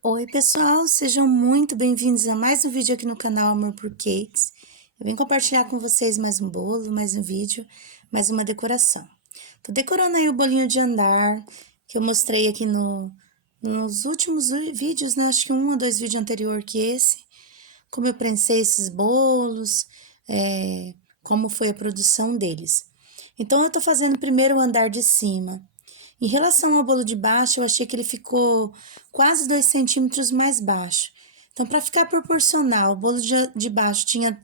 Oi, pessoal, sejam muito bem-vindos a mais um vídeo aqui no canal Amor por Cakes. Eu vim compartilhar com vocês mais um bolo, mais um vídeo, mais uma decoração. Tô decorando aí o bolinho de andar, que eu mostrei aqui nos últimos vídeos, né? Acho que um ou dois vídeos anterior que esse. Como eu prensei esses bolos, como foi a produção deles. Então, eu tô fazendo primeiro o andar de cima. Em relação ao bolo de baixo, eu achei que ele ficou quase 2 centímetros mais baixo. Então, para ficar proporcional, o bolo de baixo tinha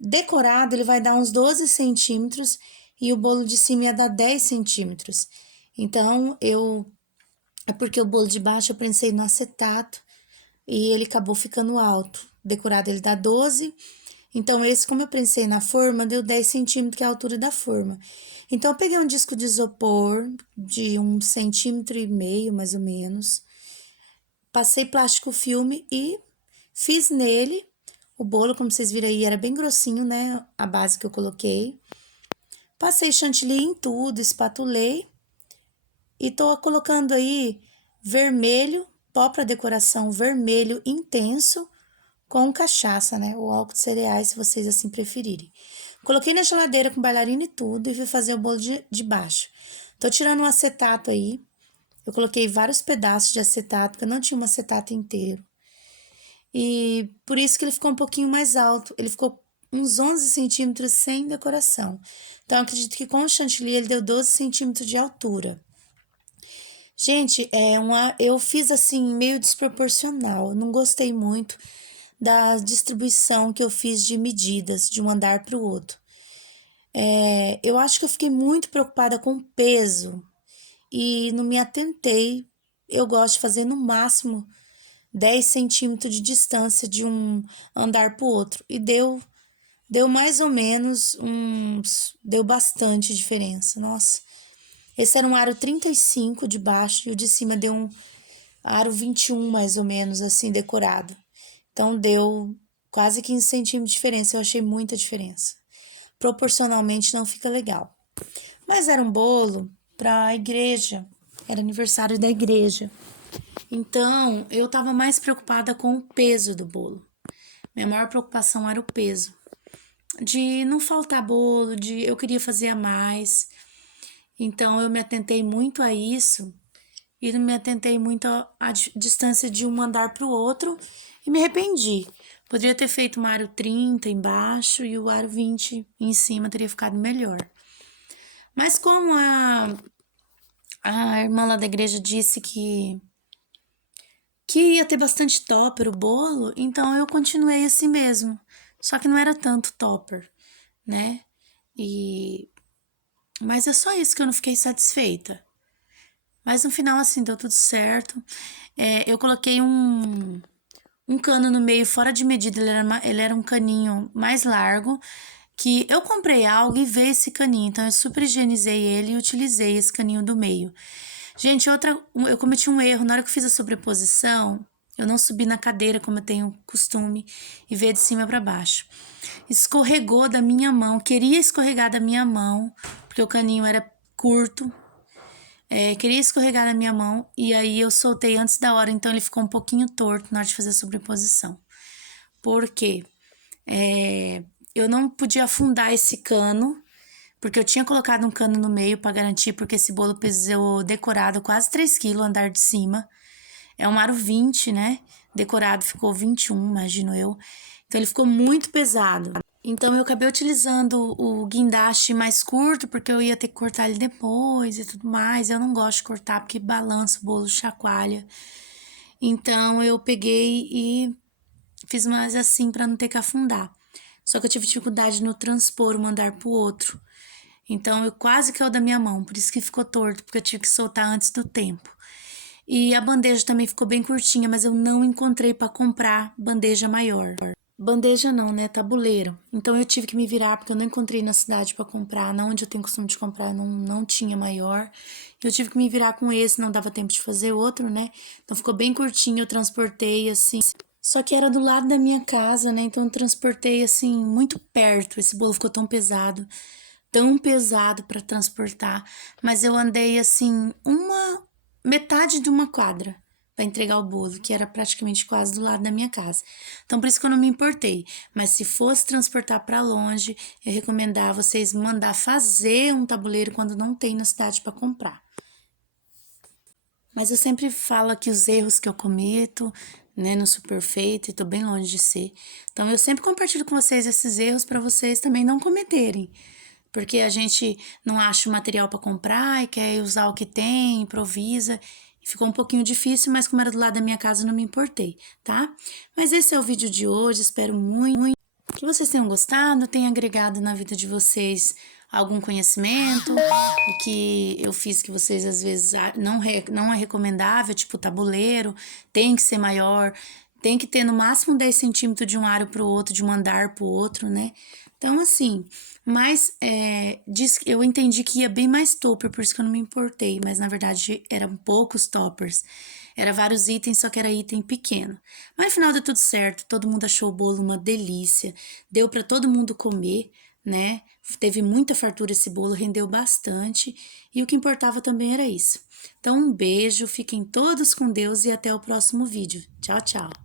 decorado, ele vai dar uns 12 centímetros e o bolo de cima ia dar 10 centímetros. Então, é porque o bolo de baixo eu prensei no acetato e ele acabou ficando alto. Decorado ele dá 12. Então, esse, como eu prensei na forma, deu 10 centímetros, que é a altura da forma. Então, eu peguei um disco de isopor de 1,5 centímetros, mais ou menos. Passei plástico filme e fiz nele o bolo, como vocês viram aí, era bem grossinho, né? A base que eu coloquei. Passei chantilly em tudo, espatulei. E tô colocando aí vermelho, pó para decoração vermelho intenso, com cachaça, né? Ou álcool de cereais, se vocês assim preferirem. Coloquei na geladeira com bailarina e tudo e fui fazer o bolo de baixo. Tô tirando um acetato aí. Eu coloquei vários pedaços de acetato, porque eu não tinha um acetato inteiro. E por isso que ele ficou um pouquinho mais alto. Ele ficou uns 11 centímetros sem decoração. Então, eu acredito que com o chantilly ele deu 12 centímetros de altura. Gente, eu fiz assim meio desproporcional. Não gostei muito da distribuição que eu fiz de medidas de um andar para o outro. Eu acho que eu fiquei muito preocupada com o peso e não me atentei. Eu gosto de fazer no máximo 10 centímetros de distância de um andar para o outro. E deu mais ou menos uns. Deu bastante diferença. Nossa. Esse era um aro 35 de baixo e o de cima deu um aro 21, mais ou menos, assim, decorado. Então deu quase 15 centímetros de diferença. Eu achei muita diferença. Proporcionalmente não fica legal. Mas era um bolo para a igreja. Era aniversário da igreja. Então, eu estava mais preocupada com o peso do bolo. Minha maior preocupação era o peso. De não faltar bolo, de eu queria fazer a mais. Então, eu me atentei muito a isso e não me atentei muito à distância de um andar para o outro e me arrependi. Poderia ter feito um aro 30 embaixo e o aro 20 em cima, teria ficado melhor. Mas como a irmã lá da igreja disse que ia ter bastante topper o bolo, então eu continuei assim mesmo. Só que não era tanto topper, né? Mas é só isso que eu não fiquei satisfeita. Mas no final, assim, deu tudo certo. Eu coloquei um cano no meio fora de medida, ele era um caninho mais largo, que eu comprei algo e veio esse caninho, então eu super higienizei ele e utilizei esse caninho do meio. Gente, eu cometi um erro, na hora que eu fiz a sobreposição, eu não subi na cadeira como eu tenho costume e ver de cima para baixo. Escorregou da minha mão, queria escorregar da minha mão, porque o caninho era curto, queria escorregar na minha mão e aí eu soltei antes da hora, então ele ficou um pouquinho torto na hora de fazer a sobreposição. Por quê? Eu não podia afundar esse cano, porque eu tinha colocado um cano no meio para garantir, porque esse bolo pesou decorado quase 3 quilos, andar de cima. É um aro 20, né? Decorado ficou 21, imagino eu. Então ele ficou muito pesado. Então eu acabei utilizando o guindaste mais curto, porque eu ia ter que cortar ele depois e tudo mais. Eu não gosto de cortar porque balança o bolo, chacoalha. Então eu peguei e fiz mais assim para não ter que afundar. Só que eu tive dificuldade no transpor um andar pro outro. Então eu quase caiu da minha mão, por isso que ficou torto, porque eu tive que soltar antes do tempo. E a bandeja também ficou bem curtinha, mas eu não encontrei para comprar bandeja maior. Bandeja não, né? Tabuleiro. Então eu tive que me virar porque eu não encontrei na cidade para comprar. Na onde eu tenho costume de comprar, não tinha maior. Eu tive que me virar com esse, não dava tempo de fazer outro, né? Então ficou bem curtinho, eu transportei assim. Só que era do lado da minha casa, né? Então eu transportei assim muito perto. Esse bolo ficou tão pesado para transportar, mas eu andei assim uma metade de uma quadra para entregar o bolo, que era praticamente quase do lado da minha casa. Então, por isso que eu não me importei. Mas se fosse transportar para longe, eu recomendava vocês mandar fazer um tabuleiro quando não tem na cidade para comprar. Mas eu sempre falo aqui os erros que eu cometo, né? Não sou perfeita e tô bem longe de ser. Então, eu sempre compartilho com vocês esses erros para vocês também não cometerem. Porque a gente não acha o material para comprar e quer usar o que tem, improvisa. E ficou um pouquinho difícil, mas como era do lado da minha casa, eu não me importei, tá? Mas esse é o vídeo de hoje, espero muito que vocês tenham gostado, tenha agregado na vida de vocês algum conhecimento, o que eu fiz que vocês às vezes não é recomendável, tipo tabuleiro, tem que ser maior, tem que ter no máximo 10 centímetros de um aro para o outro, de um andar para o outro, né? Então, assim, mas eu entendi que ia bem mais topper, por isso que eu não me importei, mas na verdade eram poucos toppers. Era vários itens, só que era item pequeno. Mas no final deu tudo certo, todo mundo achou o bolo uma delícia, deu para todo mundo comer, né? Teve muita fartura esse bolo, rendeu bastante, e o que importava também era isso. Então, um beijo, fiquem todos com Deus e até o próximo vídeo. Tchau, tchau!